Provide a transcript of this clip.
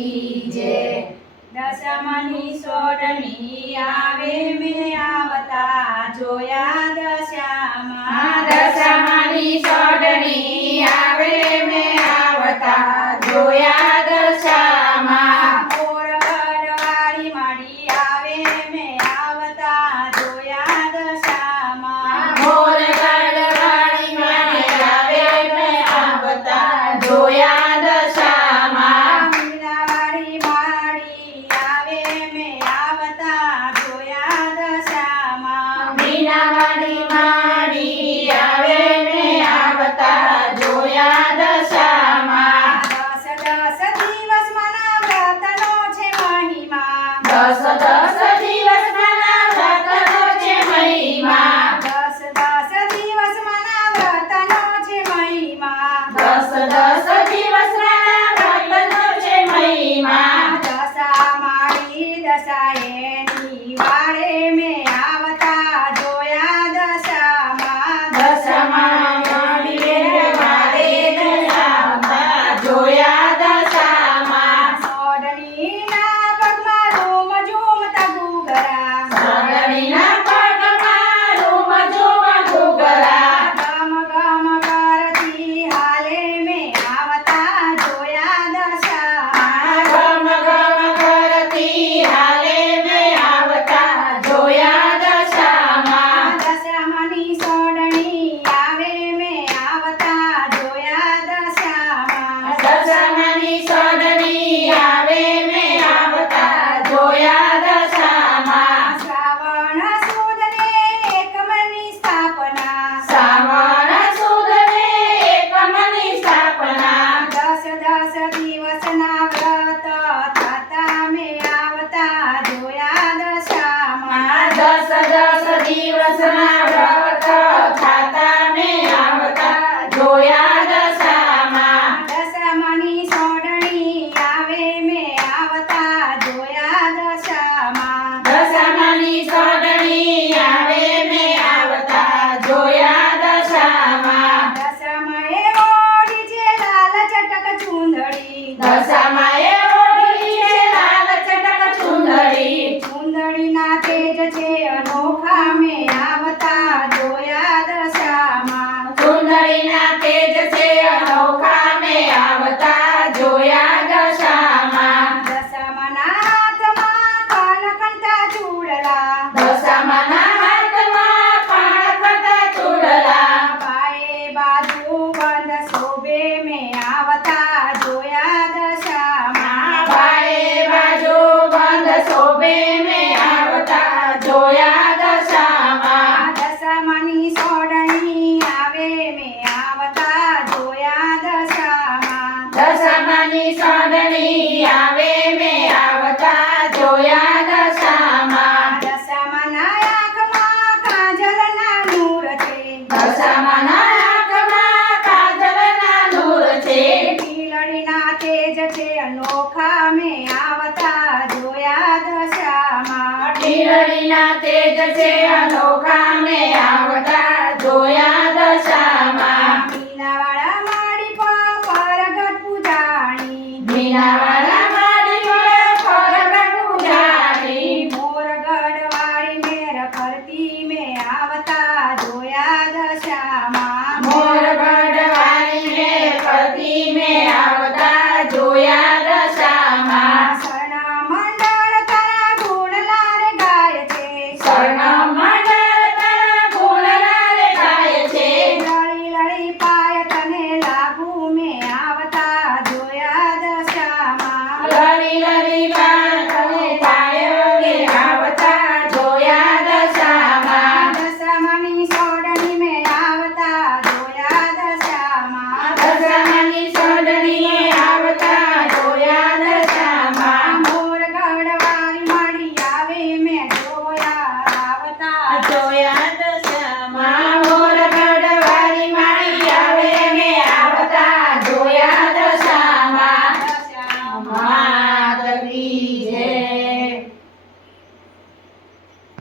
કી જય। દશામાની સોડની આવે મેં આવતા જોયા દશામાં। દશામાની સોડની આવે મેં આવતા જોયા દશામાં। મોરગઢવાળી માડી આવે મેં આવતા જોયા દશામાં। મોરગઢવાળી માડી આવે મેં આવતા જોયા દશામાં। મીનાવાળી માડી આવે મેં આવતા જોયા દશામાં। મીનાવાળી માડી આવે મેં આવતા જોયા દશામાં। દસ દિવસ માના વ્રતનો છે મહિમા। દસ દિવસ માના વ્રતનો છે મહિમા। દસ દિવસ માના વ્રતનો છે મહિમા। દસ દિવસ માના વ્રતનો છે મહિમા। દશામાળી દશાએની વાળે મેં આવતા જોયા દશામાં। દશામાળી વારે દશામાં જોયા દશામાં। સોડણીના પગમાં રૂમ ઝૂમતા ઘૂઘરા। સોડણીના પગમાં રૂમ ઝૂમ ઘૂઘરા। ગમ ગમ કરતી હાલે મેં આવતા જોયા દશામાં। ગમ ગમ કરતી હાલે મેં આવતા જોયા દશામાં। દશામાની સોડણી આવે મેં આવતા જોયા દશામાં। દશામાની સોડની આવે મેં આવતા જોયા દશામાં। શ્રાવણ સુદને એકમની સ્થાપના। શ્રાવણ સુદને એકમની સ્થાપના। 10 દિવસના વ્રત થતા મેં આવતા જોયા દશામાં। 10 દિવસના વ્રત થતા મેં આવતા જોયા દશામાં। દશામાની સોડણી આવે મેં આવતા જોયા દશામાં। દશામાની સોડની આવે મેં આવતા જોયા દશામાં। દશામાએ ઓઢી છે લાલ ચટક ચૂંદડી। દશામાએ ઓઢી છે લાલ ચટક ચૂંદડી। ચૂંદડીના તેજ છે અનોખા મેં આવતા જોયા દશામાં। ચૂંદડીના તેજ છે અનોખા મેં આવતા જોયા દશામાં। દશામાના હાથમાં ખનખનતા ચૂડલા। દશામાના હાથમાં ખણખણતા ચૂડલા। પાયે બાજુ બંધ શોભે મેં આવતા જોયા દશામાં। બાએ બાજુ બંધ શોભે મેં આવતા જોયા દશામાં। દશામાની સોડણી આવે મેં આવતા જોયા દશામાં। દશામાની સોડની આવે મેં આવતા જોયા દશામાં। દશામાના આંખમાં કાજલના નૂર છે। દશામાના આંખમાં કાજલના નૂર છે। ટીલડીના તેજ છે અનોખા મેં આવતા જોયા દશામાં। ટીલડીના તેજ છે અનોખા